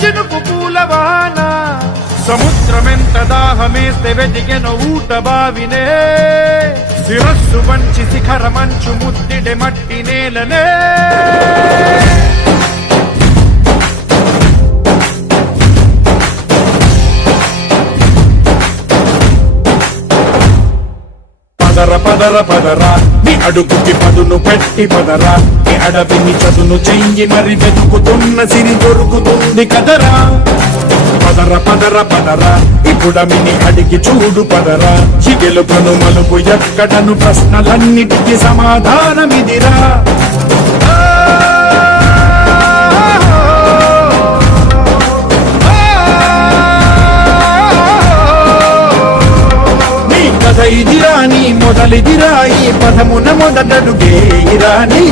చినుకు పూలవాన సముద్రమెంత దాహమేస్తే వెతికెను ఊట బావినే శిరస్సు వంచి శిఖర మంచు ముద్దిడే మట్టి నేలనే పదర పదర పదరా నీ అడుగుకి పదును పెట్టి పదరా నీ అడవిని చదును చెయ్యి మరి వెతుకుతున్న సిరి దొరుకుతుంది కదరా పదర పదర పదరా ఇప్పుడమిని అడిగి చూడు పదరా చిగెలుకను మలుపు ఎక్కడను ప్రశ్నలన్నిటికీ సమాధానమిదిరా ఇదిరా నీ మొదలిదిరా ఈ పదమున మొదటడుగేయిరా నీ